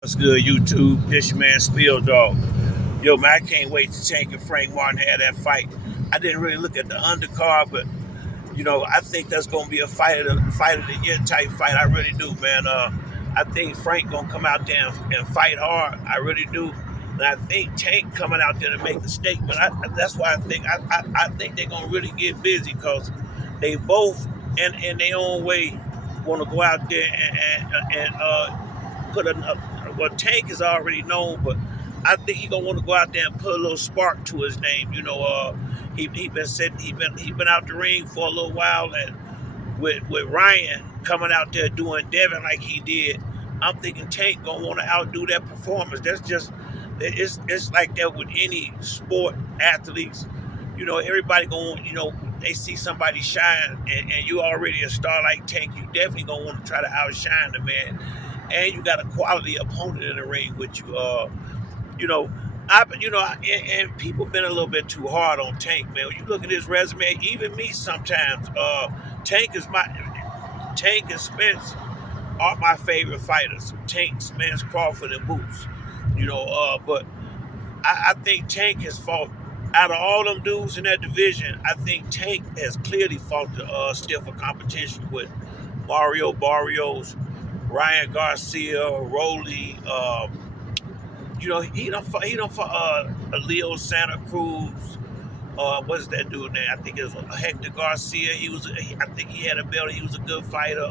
What's good, YouTube? This your man Spill Dog. Yo, man, I can't wait to Tank and Frank Martin had that fight. I didn't really look at the undercard, but I think that's gonna be a fight of the year type fight. I really do, man. I think Frank gonna come out there and fight hard. I really do. And I think Tank coming out there to make the statement. That's why I think they're gonna really get busy because they both in their own way want to go out there and put a well, Tank is already known, but I think he gonna want to go out there and put a little spark to his name. He been out the ring for a little while, and with Ryan coming out there doing Devin like he did, I'm thinking Tank gonna want to outdo that performance. That's just it's like that with any sport athletes. Everybody going. They see somebody shine, and you already a star like Tank. You definitely gonna want to try to outshine the man, and you got a quality opponent in the ring with you. You know, and people been a little bit too hard on Tank, man. When you look at his resume, even me sometimes. Tank is my Tank and Spence are my favorite fighters. Tank, Spence, Crawford, and Boots. But I think Tank has fought out of all them dudes in that division. I think Tank has clearly fought the stiffer competition with Mario Barrios, Ryan Garcia, Rolly. He don't fought Leo Santa Cruz. What's that dude name? I think it was Hector Garcia. I think he had a belt. He was a good fighter.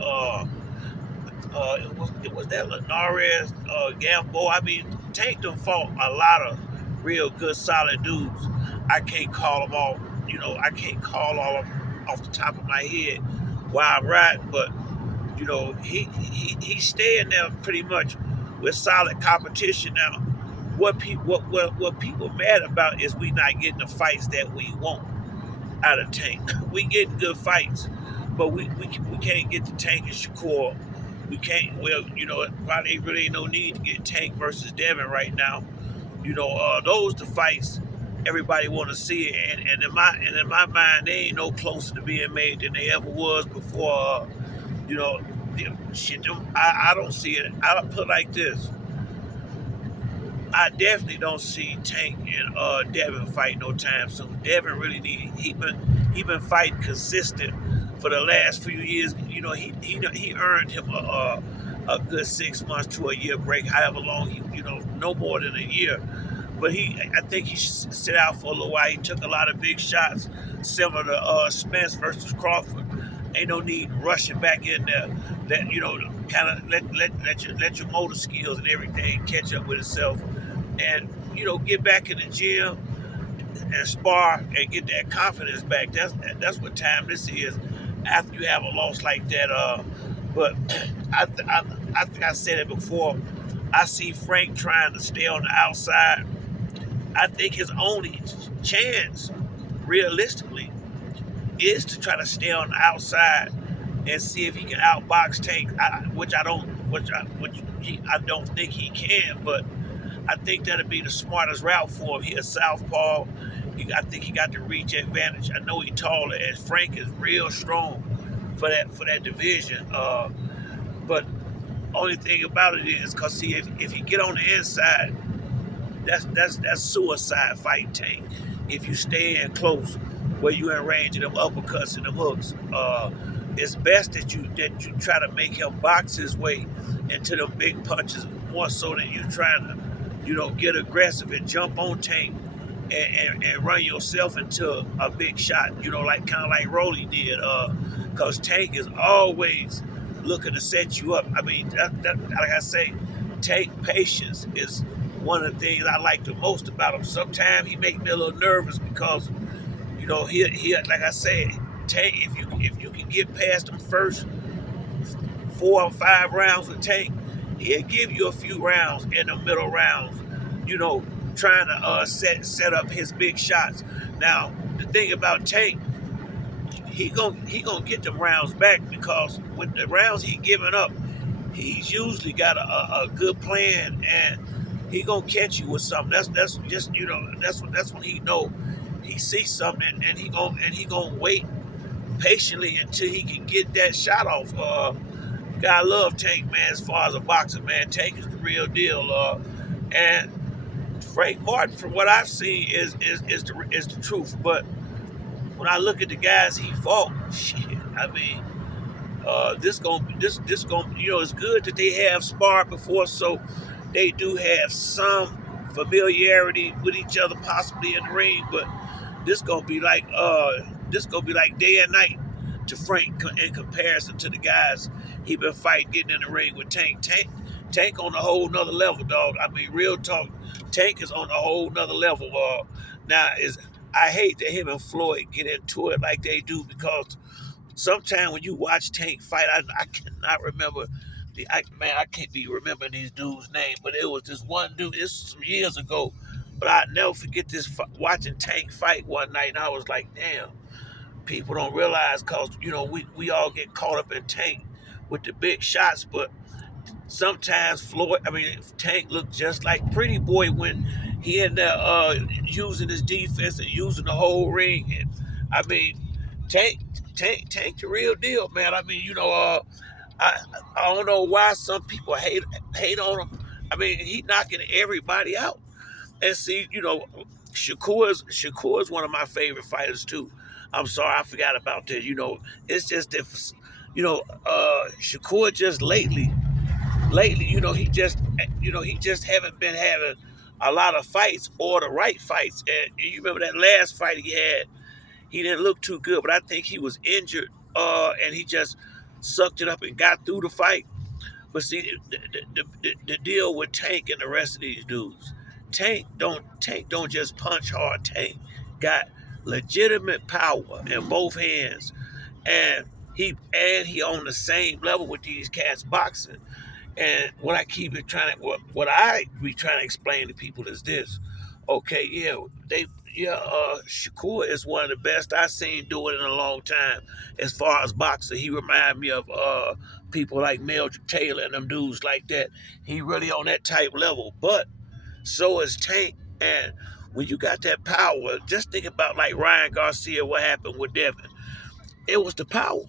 It was that Linares, Gambo. I mean, Tank done fought a lot of real good, solid dudes. I can't call them all. I can't call all of them off the top of my head while I'm riding, but he's staying there pretty much with solid competition now. What people mad about is we not getting the fights that we want out of Tank. We getting good fights, but we can't get the Tank and Shakur. We can't. Well, probably really ain't no need to get Tank versus Devin right now. Those the fights everybody want to see, and in my mind, they ain't no closer to being made than they ever was before. You know, shit. I don't see it. I put it like this. I definitely don't see Tank and Devin fight no time soon. Devin really need he been fighting consistent for the last few years. He earned him a good 6 months to a year break, however long no more than a year. But I think he should sit out for a little while. He took a lot of big shots, similar to Spence versus Crawford. Ain't no need rushing back in there. Kind of let your motor skills and everything catch up with itself, and get back in the gym and spar and get that confidence back. That's what time this is after you have a loss like that. But I think I said it before. I see Frank trying to stay on the outside. I think his only chance, realistically, is to try to stay on the outside and see if he can outbox Tank, which I don't think he can, but I think that'd be the smartest route for him. He a southpaw. I think he got the reach advantage. I know he's taller, and Frank is real strong for that division. But only thing about it is, cause see, if you get on the inside, that's suicide fighting Tank. If you stay in close, where you in range of them uppercuts and them hooks, it's best that you try to make him box his way into them big punches more so than you trying to, get aggressive and jump on Tank and run yourself into a big shot. Kind of like Rolly did. Cause Tank is always looking to set you up. I mean, like I say, Tank patience is one of the things I like the most about him. Sometimes he make me a little nervous because he like I said, Tank. If you can get past them first 4 or 5 rounds with Tank, he'll give you a few rounds in the middle rounds. Trying to set up his big shots. Now the thing about Tank, he gonna get them rounds back because with the rounds he giving up, he's usually got a good plan and he gonna catch you with something. That's just that's when he know he sees something and he gonna wait patiently until he can get that shot off. Gotta love Tank, man. As far as a boxer, man, Tank is the real deal. And Frank Martin, from what I've seen, is the truth. But when I look at the guys he fought, shit, I mean, this gonna it's good that they have sparred before, so they do have some familiarity with each other, possibly in the ring. But this gonna be like day and night to Frank in comparison to the guys he been fighting getting in the ring with Tank. Tank on a whole nother level, dog. I mean, real talk. Tank is on a whole nother level. Now is I hate that him and Floyd get into it like they do because sometimes when you watch Tank fight, I cannot remember I can't be remembering these dudes' name, but it was this one dude. This was some years ago, but I never forget this watching Tank fight one night, and I was like, damn, people don't realize because we all get caught up in Tank with the big shots, but sometimes Tank looked just like Pretty Boy when he ended up using his defense and using the whole ring. And I mean, Tank, Tank, the real deal, man. I mean, I I don't know why some people hate on him. I mean, he knocking everybody out. And see, Shakur is one of my favorite fighters too. I'm sorry, I forgot about that. It's just that, Shakur just lately, he just haven't been having a lot of fights or the right fights. And you remember that last fight he had, he didn't look too good, but I think he was injured, and he just sucked it up and got through the fight. But see, the deal with Tank and the rest of these dudes, Tank don't just punch hard. Tank got legitimate power in both hands, and he on the same level with these cats boxing. And what I be trying to explain to people is this. Okay, Shakur is one of the best I've seen do it in a long time. As far as boxer, he remind me of people like Mildred Taylor and them dudes like that. He really on that type level. But so is Tank. And when you got that power, just think about like Ryan Garcia, what happened with Devin. It was the power.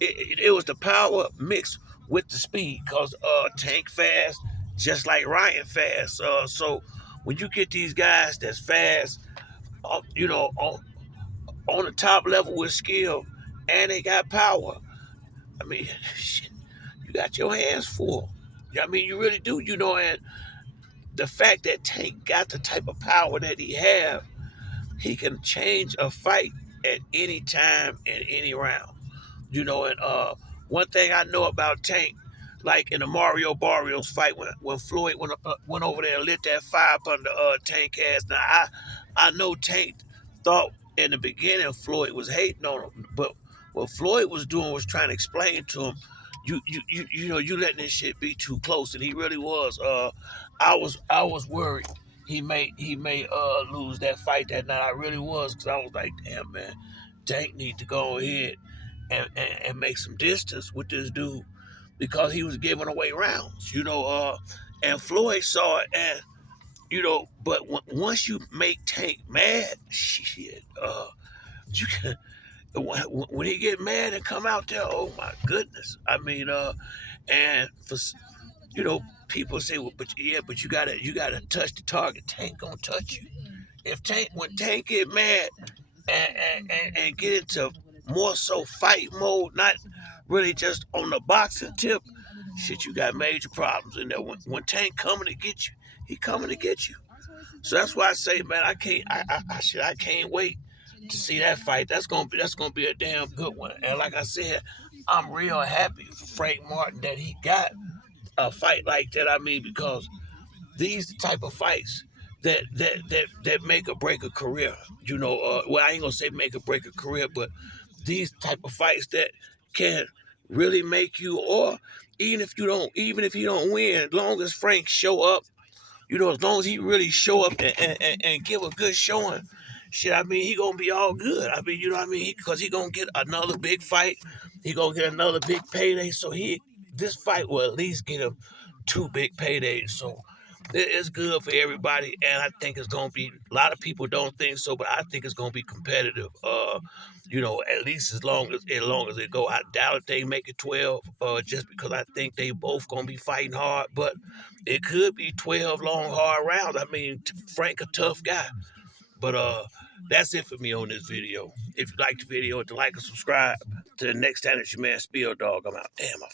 It was the power mixed with the speed because Tank fast, just like Ryan fast. So when you get these guys that's fast, on the top level with skill, and they got power, I mean, shit, you got your hands full. I mean, you really do. And the fact that Tank got the type of power that he have, he can change a fight at any time in any round. And one thing I know about Tank, like in the Mario Barrios fight when Floyd went over there and lit that fire up under Tank ass. Now I know Tank thought in the beginning Floyd was hating on him, but what Floyd was doing was trying to explain to him, you letting this shit be too close, and he really was. I was worried he may lose that fight that night. I really was because I was like, damn man, Tank need to go ahead and make some distance with this dude because he was giving away rounds, and Floyd saw it, and but once you make Tank mad, shit, you can when he get mad and come out there, oh my goodness, I mean, and for people say, well, but you gotta touch the target. Tank gonna touch you. When Tank get mad and get into more so fight mode, not really just on the boxing tip, shit, you got major problems in there. When Tank coming to get you, he coming to get you. So that's why I say, man, I can't wait to see that fight. That's gonna be a damn good one. And like I said, I'm real happy for Frank Martin that he got a fight like that. I mean, because these the type of fights that make or break a career. Well, I ain't gonna say make or break a career, but these type of fights that can really make you, or even if you don't win, as long as Frank show up, as long as he really show up and give a good showing, shit, I mean, he gonna be all good. I mean, you know what I mean? Because he gonna get another big fight. He gonna get another big payday. So this fight will at least get him two big paydays. So It's good for everybody, and I think it's gonna be. A lot of people don't think so, but I think it's gonna be competitive. At least as long as it go. I doubt if they make it 12. Just because I think they both gonna be fighting hard, but it could be 12 long hard rounds. I mean, Frank a tough guy, but that's it for me on this video. If you like the video, hit the like and subscribe. To the next time it's your man Spill Dog. I'm out. Damn, I